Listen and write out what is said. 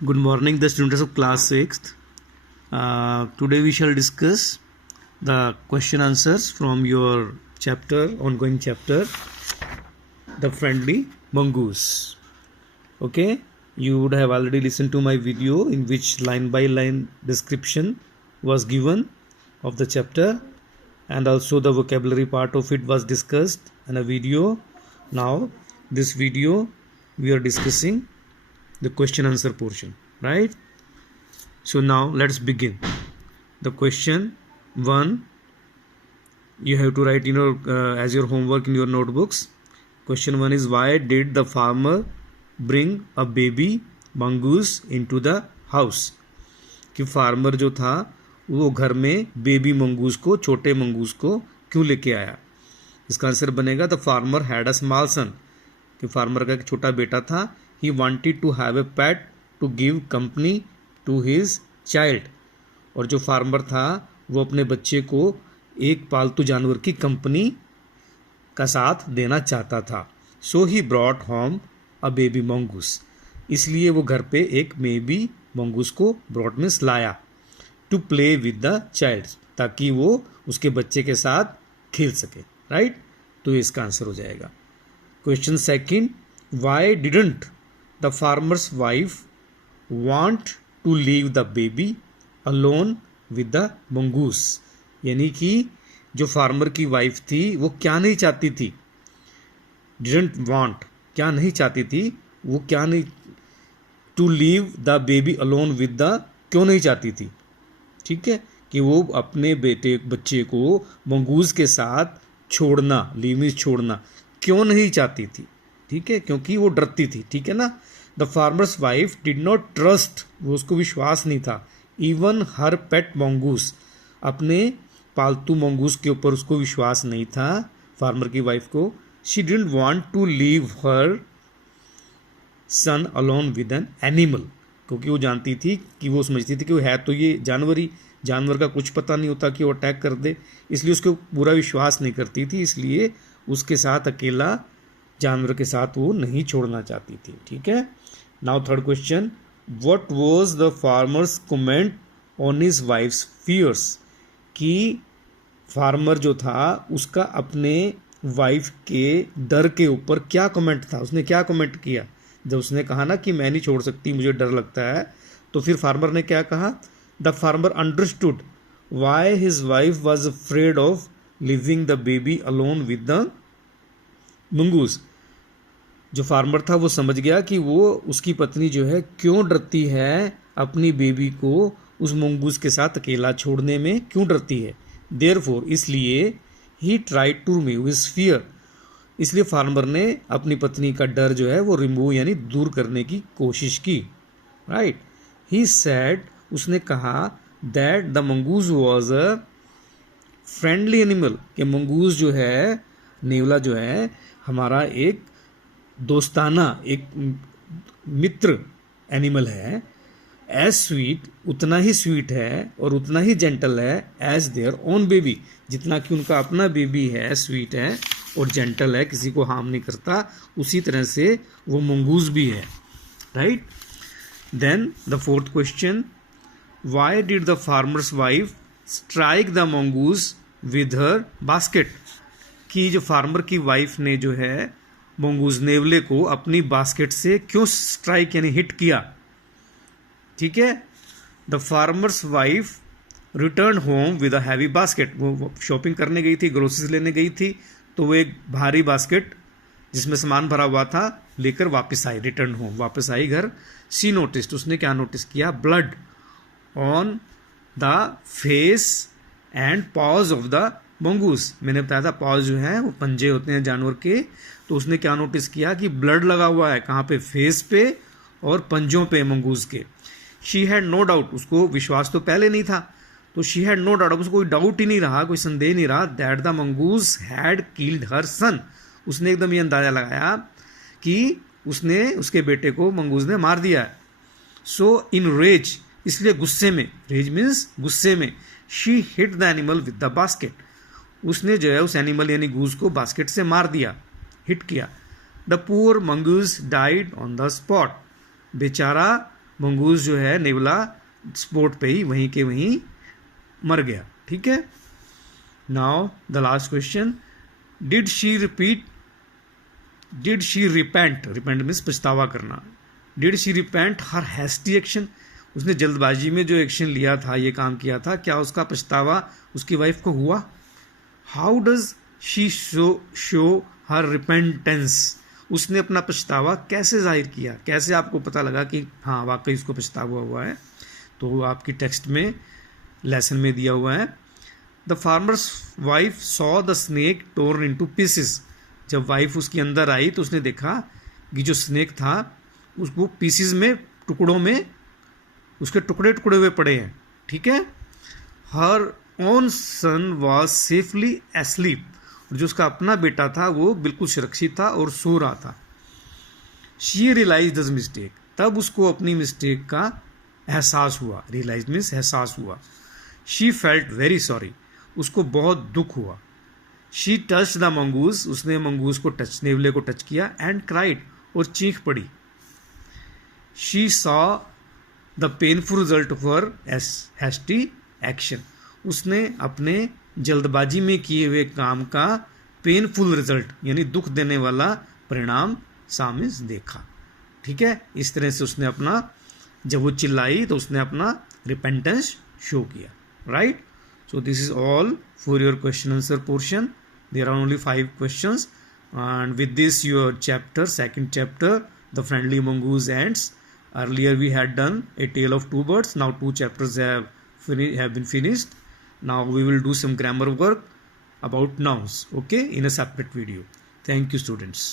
Good morning, the students of class 6th. Today we shall discuss the question answers from your ongoing chapter, The Friendly Mongoose. Okay, you would have already listened to my video in which line by line description was given of the chapter, and also the vocabulary part of it was discussed in a video. Now, this video we are discussing the question answer portion, right? So now let's begin. The question 1 you have to write as your homework in your notebooks. Question 1 is, why did the farmer bring a baby mongoose into the house? कि farmer जो था वो घर में baby mongoose को, छोटे mongoose को क्यों लेके आया? इसका आंसर बनेगा the farmer had a small son, कि फार्मर का एक छोटा बेटा था. He wanted to have a pet to give company to his child, और जो फार्मर था वो अपने बच्चे को एक पालतू जानवर की कंपनी का साथ देना चाहता था. So he brought home a baby mongoose, इसलिए वो घर पे एक बेबी मंगूस को ब्रॉट में लाया. To play with the child, ताकि वो उसके बच्चे के साथ खेल सके, राइट? तो इसका आंसर हो जाएगा. Question second, why didn't the farmer's wife want to leave the baby alone with the mongoose? यानी कि जो फार्मर की वाइफ थी वो क्या नहीं चाहती थी? डिडंट वांट, क्या नहीं चाहती थी? वो क्या नहीं, to leave the baby alone with the, क्यों नहीं चाहती थी? ठीक है, कि वो अपने बच्चे को मंगूस के साथ छोड़ना, लीव छोड़ना क्यों नहीं चाहती थी? ठीक है, क्योंकि वो डरती थी. ठीक है ना. The farmer's wife did not trust, वो उसको विश्वास नहीं था. इवन हर पेट मंगूस, अपने पालतू मंगूस के ऊपर उसको विश्वास नहीं था, फार्मर की वाइफ को. She didn't want to leave her son alone with an animal, क्योंकि वो जानती थी कि वो समझती थी कि वो है तो ये जानवर ही, जानवर का कुछ पता नहीं होता कि वो अटैक कर दे, इसलिए उसको पूरा विश्वास नहीं करती थी, इसलिए उसके साथ अकेला जानवर के साथ वो नहीं छोड़ना चाहती थी. ठीक है. Now third question, what was the farmer's comment on his wife's fears? कि फार्मर जो था उसका अपने वाइफ के डर के ऊपर क्या कमेंट था? उसने क्या कमेंट किया जब उसने कहा ना कि मैं नहीं छोड़ सकती, मुझे डर लगता है? तो फिर फार्मर ने क्या कहा? The farmer understood why his wife was afraid of living the baby alone with the mongoose. जो फार्मर था वो समझ गया कि वो, उसकी पत्नी जो है, क्यों डरती है अपनी बेबी को उस मंगूस के साथ अकेला छोड़ने में, क्यों डरती है? देयरफॉर, इसलिए, he tried to remove his fear, इसलिए फार्मर ने अपनी पत्नी का डर जो है वो रिमूव यानी दूर करने की कोशिश की. राइट. ही सेड, उसने कहा, that the mongoose was a friendly animal, कि मंगूस जो है, नेवला जो है, हमारा एक दोस्ताना, एक मित्र एनिमल है. एज स्वीट, उतना ही स्वीट है और उतना ही जेंटल है, एज देयर ओन बेबी, जितना कि उनका अपना बेबी है, स्वीट है और जेंटल है, किसी को हार्म नहीं करता, उसी तरह से वो मंगूस भी है. Right. Then the fourth question, why did the farmer's wife strike the mongoose with her basket? कि जो फार्मर की वाइफ ने जो है मंगूस, नेवले को अपनी बास्केट से क्यों स्ट्राइक यानी हिट किया? ठीक है. The farmer's wife return home with a heavy basket, वो शॉपिंग करने गई थी, ग्रोसरीज लेने गई थी, तो वो एक भारी बास्केट जिसमें सामान भरा हुआ था लेकर वापस आई, रिटर्न होम, वापस आई घर. सी नोटिस्ड, उसने क्या नोटिस किया? Blood on the face and pause of the mongoose. मैंने बताया था पॉज जो है वो पंजे होते हैं जानवर के, तो उसने क्या नोटिस किया कि ब्लड लगा हुआ है, कहाँ पे? फेस पे और पंजों पे मंगूस के. शी हैड नो डाउट, उसको विश्वास तो पहले नहीं था, तो शी हैड नो डाउट, उसको कोई डाउट ही नहीं रहा, कोई संदेह नहीं रहा, that the mongoose had killed her son. उसने एकदम ये अंदाजा लगाया कि उसने, उसके बेटे को मंगूस ने मार दिया है. सो इन रेज, इसलिए गुस्से में, रेज मीन्स गुस्से में, she hit the animal with the basket, उसने जो है उस एनिमल यानी गूस को बास्केट से मार दिया, हिट किया. The poor mongoose died on the spot, बेचारा मंगूस जो है नेवला स्पॉट पे ही वहीं के वहीं मर गया। ठीक है। Now the last question, did she repent, repent means पछतावा करना, did she repent her hasty action, उसने जल्दबाजी में जो एक्शन लिया था, ये काम किया था, क्या उसका पछतावा उसकी वाइफ को हुआ? How does she show her repentance, उसने अपना पछतावा कैसे जाहिर किया, कैसे आपको पता लगा कि हाँ वाकई उसको पछतावा हुआ है? तो आपकी टेक्स्ट में लेसन में दिया हुआ है, the farmer's wife saw the snake torn into pieces, जब वाइफ उसके अंदर आई तो उसने देखा कि जो स्नेक था उसको पीसेस में, टुकड़ों में उसके टुकड़े टुकड़े हुए पड़े हैं। ठीक है। Her own son was safely asleep, और जो उसका अपना बेटा था वो बिल्कुल सुरक्षित था और सो रहा था। शी रियलाइज दिस मिस्टेक, तब उसको अपनी मिस्टेक का एहसास हुआ, रियलाइज मीन्स एहसास हुआ। शी फेल्ट वेरी सॉरी, उसको बहुत दुख हुआ। शी टच द मंगूस, उसने मंगूस को टच, नेवले को टच किया, एंड क्राइड, और चीख पड़ी। She saw the painful result of her hasty action, उसने अपने जल्दबाजी में किए हुए काम का पेनफुल रिजल्ट यानी दुख देने वाला परिणाम सामने देखा। ठीक है। इस तरह से उसने अपना, जब वो चिल्लाई तो उसने अपना रिपेंटेंस शो किया। Right. So this is all for your question answer portion. There are only 5 questions, and with this your chapter, second chapter, the friendly mongoose ants. Earlier we had done a tale of two birds. Now 2 chapters have been finished. Now we will do some grammar work about nouns, okay, in a separate video. Thank you, students.